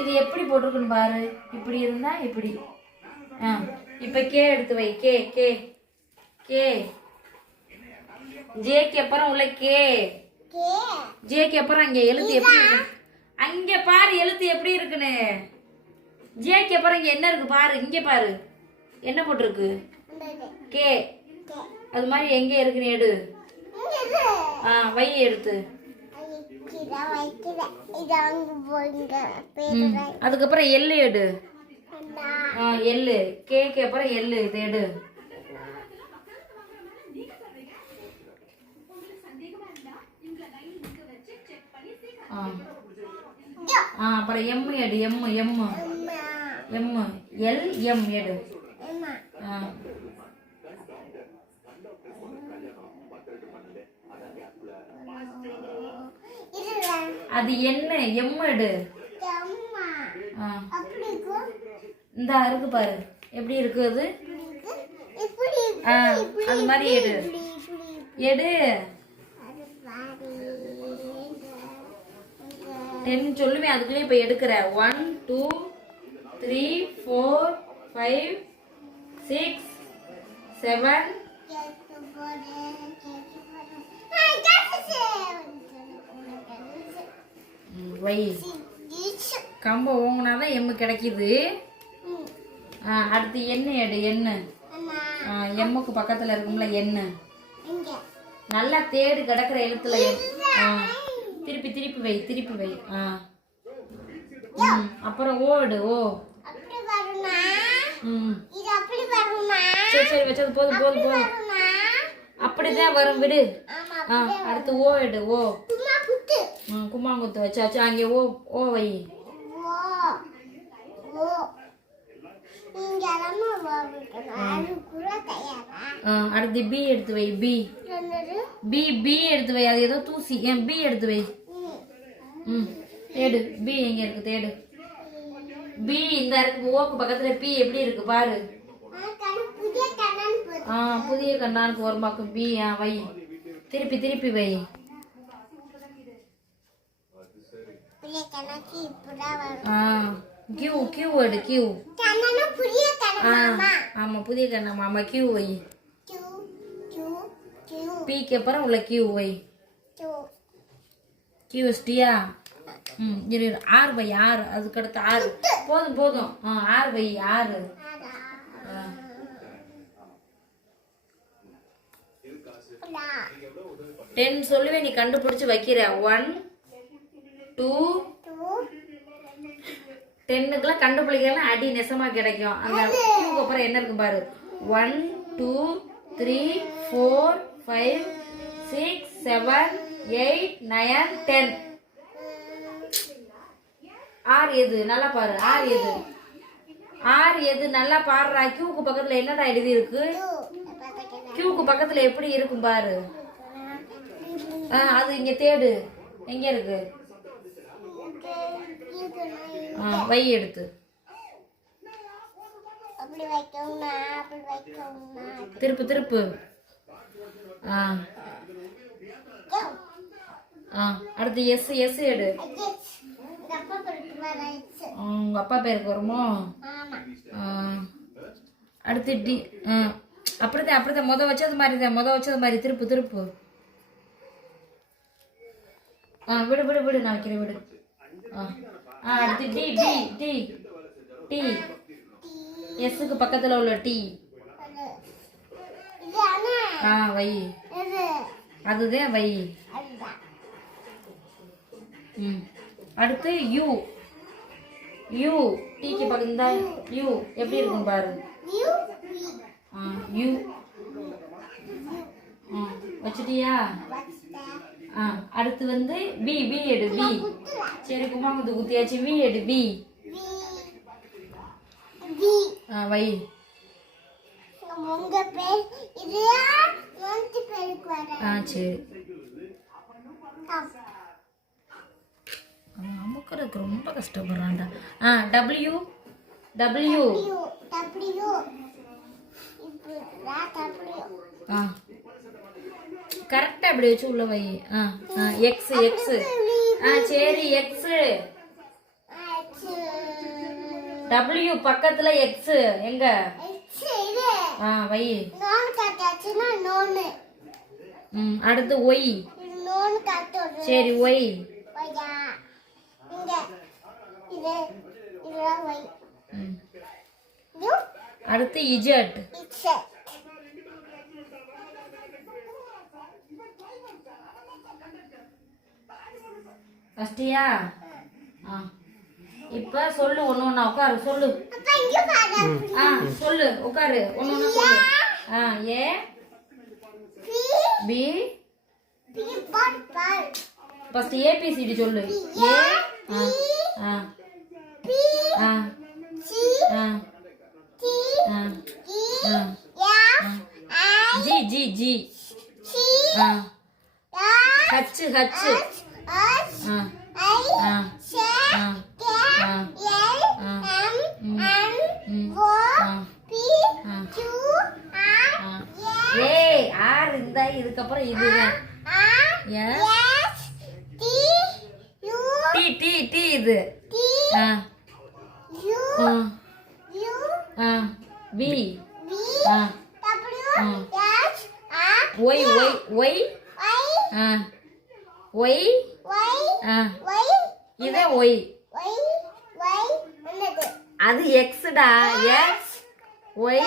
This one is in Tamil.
இது எப்படி போட்டிருக்குன்னு பாரு. இப்படி இருந்தா இப்படி. இப்ப கே எடுத்து வை. K K K. ஜேக்கு அப்புறம் உள்ள கே. ஜேக்கு அப்புறம் அங்க எழுத்து எப்படி இருக்கு? அங்க பாரு எழுத்து எப்படி இருக்குன்னு. ஜேக்கு அப்புறம் இங்க என்ன இருக்கு பாரு. இங்க பாரு என்ன போட்டிருக்கு? கே. அது மாதிரி எங்க இருக்குன்னு எடு. வை எடுத்து. அதுக்கப்புறம் எள்ளு எடு. எள்ளு. கேக்கு அப்புறம் எள்ளு இது எடு. அப்புறம் எம் எடு. M M M L M எடு. அது என்ன? எம் எடு. இந்த இருக்கு பாரு எப்படி இருக்கு அது. அது மாதிரி எடு. எடு. 10 சொல்லுவேன் அதுக்குள்ளே இப்ப எடுக்கிற. 1 2 3 4 5 6 7 வை. கம்ப ஓங்கினாதான் எம்மு கிடைக்குது. அடுத்து என்ன எடு. என்ன எம்முக்கு பக்கத்துல இருக்கும்ல என்ன. நல்லா தேடு கிடக்குற எழுத்துல. திருப்பி திருப்பி வை. திருப்பி வை. அப்புறம் ஓ எடு. ஓ. சரி சரி வச்சது போதும் போதும் போதும். அப்படிதான் வரும் விடு. அடுத்து ஓ எடு. ஓ. கும்மாங்குத்து வச்சாச்சு. அங்கே ஓ. ஓ வை. அடுத்து பி எடுத்து வை. பி பி பி எடுத்து வை. அது ஏதோ தூசி. பி எடுத்து வை. தேடு. பி எங்க இருக்கு தேடு. பி இந்த இருக்கு. ஓக்கு பக்கத்துல பி எப்படி இருக்கு பாரு. புதிய கண்ணானுக்கு ஒரு பக்கம் பி. வை. திருப்பி திருப்பி வை. கியூ கியூ எடு. கியூ. ஆமா புதிய கண்ணா மாமா. கியூ வை. பிக்கு அப்புறம் உள்ள கியூ வை. கியூ வச்சிட்டியா? இரு. ஆறு வை. ஆறு. அதுக்கு அடுத்து ஆறு. போதும் போதும். ஆறு வை. ஆறு. 10 சொல்லுவேன் நீ கண்டுபிடிச்சு வைக்கிற. 1 2 10க்குலாம் கண்டுபிடிக்கலாம். அடி நெசமா கிடைக்கும். அந்த கியூக்கு அப்புறம் என்ன இருக்கு பாரு. 1 2 3 4 5 6 7 8 9 10. ஆறு எது நல்லா பாரு. ஆறு எது? ஆறு எது நல்லா பாடுறா. கியூக்கு பக்கத்துல என்னடா எழுதி இருக்கு? கியூக்கு பக்கத்துல எப்படி இருக்கும் பாரு. அது இங்க தேடு. எங்க இருக்கு? வை எடுத்து. திருப்பு திருப்பு. அடுத்து எஸ். எஸ் எடு. உங்க அப்பா பேருக்கு வருமோ? அடுத்து டி. அப்படிதான் அப்படிதான் முத வச்சது மாதிரி தான். முத வச்சது மாதிரி திருப்பு திருப்பு. விடு விடு விடு. நான் வைக்கிறேன் விடு. அடுத்து டி. T T T. எஸ்ஸுக்கு பக்கத்துல உள்ள டி. வை. அதுதான் வை. அடுத்து யூ. யூ. டீக்கு பக்கத்துல யூ எப்படி இருக்கும் பாரு. யூ. வச்சிட்டியா? அடுத்து வந்து பி. பி எடு. பி. சரி கும்மாங்குத்து குத்தியாச்சு. வி எடு. பி. வை. சரி. அமுக்கிறதுக்கு ரொம்ப கஷ்டப்படுறான்டா. டபிள்யூ. டபிள்யூ. கரெக்டா அப்படி வச்சு உள்ள வை. எக்ஸ். எக்ஸ். சரி எக்ஸ். W பக்கத்துல X எங்க? வை. அடுத்து Y. சரி Y. அடுத்து Z. ஃபஸ்ட்டியா? இப்ப சொல்லு ஒண்ணு ஒண்ணா உட்காரு சொல்லு. சொல்லு உட்காரு ஒண்ணு ஒண்ணா சொல்லு. ஏ பி ஃபர்ஸ்ட் ஏபிசிடி சொல்லு. A G G G H H I R இருந்தா இதுக்கப்புறம் இதுதான். டி டி டி இது. V Y Y Y Y இதே ஒய். அது எக்ஸ்டா. X Y